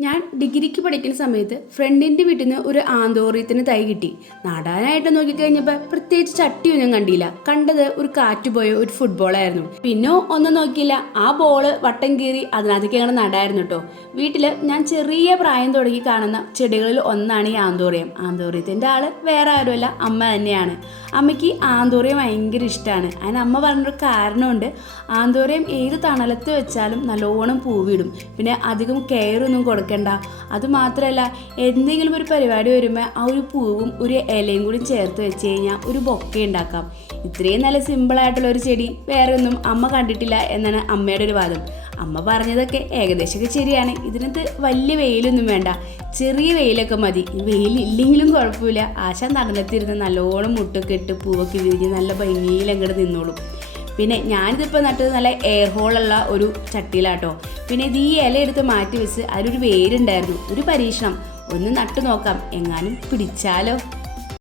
ഞാൻ ഡിഗ്രിക്ക് പഠിക്കുന്ന സമയത്ത് ഫ്രണ്ടിന്റെ വീട്ടിൽ നിന്ന് ഒരു ആന്തോറിയത്തിന് തൈ കിട്ടി. നടാനായിട്ട് നോക്കിക്കഴിഞ്ഞപ്പോൾ പ്രത്യേകിച്ച് ചട്ടിയൊന്നും കണ്ടില്ല. കണ്ടത് ഒരു കാറ്റ് പോയ ഒരു ഫുട്ബോളായിരുന്നു പിന്നെ ഒന്നും നോക്കിയില്ല. ആ ബോൾ വട്ടം കീറി അതിനകത്തേക്ക് അങ്ങനെ നടായിരുന്നു കേട്ടോ വീട്ടിൽ ഞാൻ ചെറിയ പ്രായം തുടങ്ങി കാണുന്ന ചെടികളിൽ ഒന്നാണ് ഈ ആന്തോറിയം. ആന്തോറിയത്തിന്റെ ആൾ വേറെ ആരുമല്ല അമ്മ തന്നെയാണ്. അമ്മയ്ക്ക് ആന്തോറിയം ഭയങ്കര ഇഷ്ടമാണ് അതിന് അമ്മ പറഞ്ഞൊരു കാരണമുണ്ട്. ആന്തോറിയം ഏത് തണലത്ത് വെച്ചാലും നല്ലോണം പൂവിടും. പിന്നെ അധികം കെയർ ഒന്നും കൊടുക്കണ്ട. അത് മാത്രമല്ല എന്തെങ്കിലും ഒരു പരിപാടി വരുമ്പോൾ ആ ഒരു പൂവും ഒരു ഇലയും കൂടി ചേർത്ത് വെച്ച് കഴിഞ്ഞാൽ ഒരു ബൊക്കെ ഉണ്ടാക്കാം. ഇത്രയും നല്ല സിമ്പിളായിട്ടുള്ള ഒരു ചെടി വേറെ ഒന്നും അമ്മ കണ്ടിട്ടില്ല എന്നാണ് അമ്മയുടെ ഒരു വാദം. അമ്മ പറഞ്ഞതൊക്കെ ഏകദേശമൊക്കെ ശരിയാണ്. ഇതിനകത്ത് വലിയ വെയിലൊന്നും വേണ്ട. ചെറിയ വെയിലൊക്കെ മതി. വെയിലില്ലെങ്കിലും കുഴപ്പമില്ല. ആശാൻ നടന്നെത്തിരുന്ന് നല്ലോണം മുട്ടൊക്കെ ഇട്ട് പൂവൊക്കെ വിരിഞ്ഞ് നല്ല ഭംഗിയിൽ അങ്ങോട്ട് നിന്നോളും. പിന്നെ ഞാനിതിപ്പോൾ നട്ടത് നല്ല എയർ ഹോളുള്ള ഒരു ചട്ടിയിലാട്ടോ. പിന്നെ ഇത് ഈ ഇല എടുത്ത് മാറ്റി വെച്ച് അതിലൊരു വേരുണ്ടായിരുന്നു. ഒരു പരീക്ഷണം. ഒന്ന് നട്ടു നോക്കാം. എങ്ങാനും പിടിച്ചാലോ?